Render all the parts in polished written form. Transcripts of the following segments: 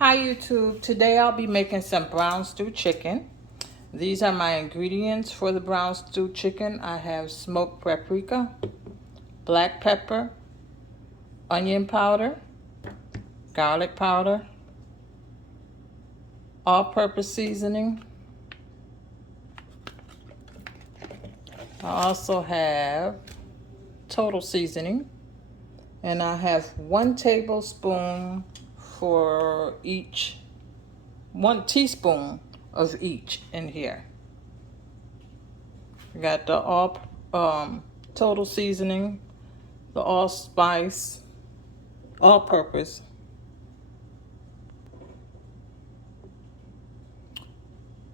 Hi YouTube, today I'll be making some brown stew chicken. These are my ingredients for the brown stew chicken. I have smoked paprika, black pepper, onion powder, garlic powder, all-purpose seasoning. I also have total seasoning, and I have 1 tablespoon for each, 1 teaspoon of each in here. We got the all total seasoning, the allspice, all purpose.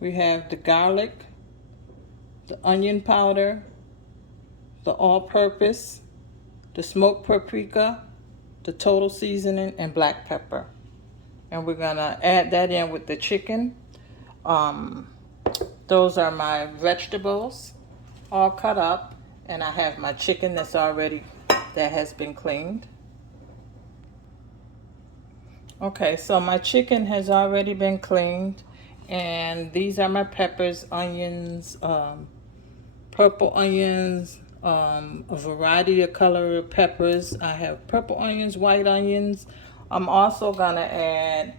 We have the garlic, the onion powder, the all purpose, the smoked paprika, the total seasoning, and black pepper. And we're gonna add that in with the chicken. Those are my vegetables all cut up, and I have my chicken that has been cleaned. Okay, so my chicken has already been cleaned, and these are my peppers, onions, purple onions, a variety of color peppers. I have purple onions, white onions. I'm also gonna add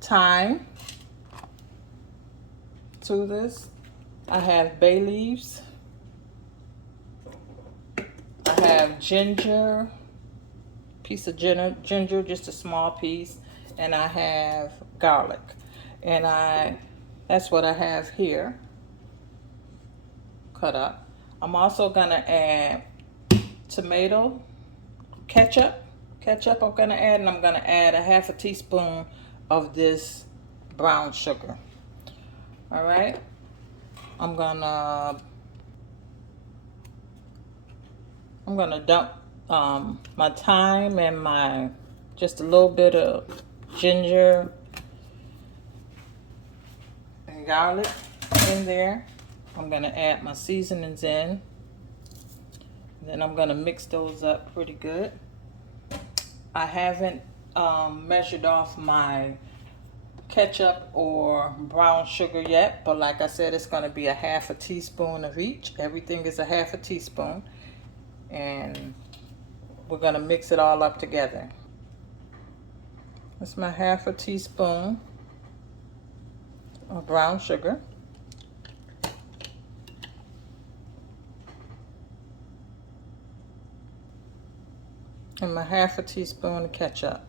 thyme to this. I have bay leaves. I have ginger, piece of ginger, just a small piece, and I have garlic, and that's what I have here cut up. I'm also gonna add tomato ketchup. I'm gonna add, and I'm gonna add a half a teaspoon of this brown sugar. All right, I'm gonna dump my thyme and just a little bit of ginger and garlic in there. I'm gonna add my seasonings in. Then I'm gonna mix those up pretty good. I haven't measured off my ketchup or brown sugar yet, but like I said, it's gonna be a half a teaspoon of each. Everything is a half a teaspoon, and we're gonna mix it all up together. That's my half a teaspoon of brown sugar. And my half a teaspoon of ketchup.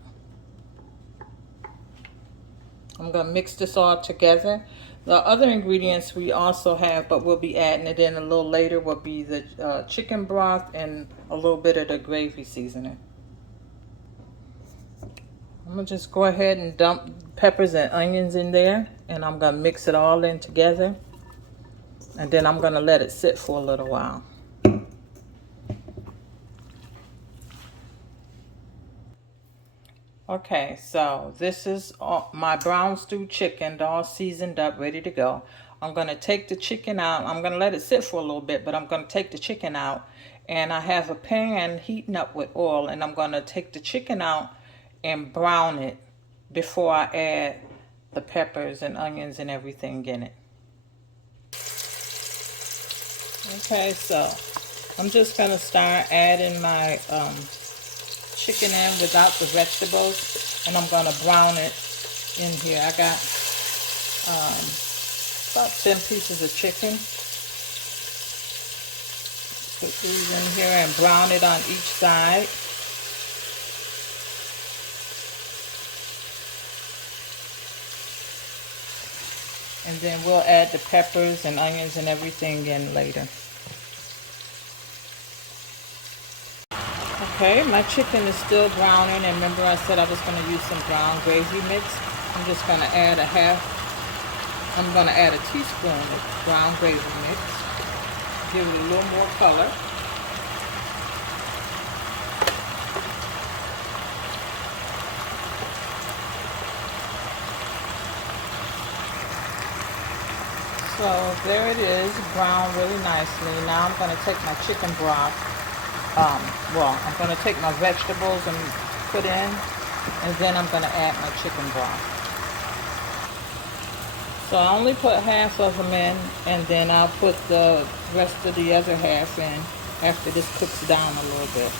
I'm gonna mix this all together. The other ingredients we also have, but we'll be adding it in a little later, will be the chicken broth and a little bit of the gravy seasoning. I'm gonna just go ahead and dump peppers and onions in there, and I'm gonna mix it all in together, and then I'm gonna let it sit for a little while. Okay, so this is my brown stew chicken, all seasoned up, ready to go. I'm gonna take the chicken out. I'm gonna let it sit for a little bit, but I'm gonna take the chicken out, and I have a pan heating up with oil, and I'm gonna take the chicken out and brown it before I add the peppers and onions and everything in it. Okay, so I'm just gonna start adding my chicken in without the vegetables, and I'm gonna brown it in here. I got about 10 pieces of chicken. Put these in here and brown it on each side. And then we'll add the peppers and onions and everything in later. Okay, my chicken is still browning, and remember I said I was going to use some brown gravy mix. I'm just going to add a teaspoon of brown gravy mix. Give it a little more color. So there it is, browned really nicely. Now I'm going to take my chicken broth. I'm going to take my vegetables and put in, And then I'm going to add my chicken broth. So I only put half of them in, and then I'll put the rest of the other half in after this cooks down a little bit.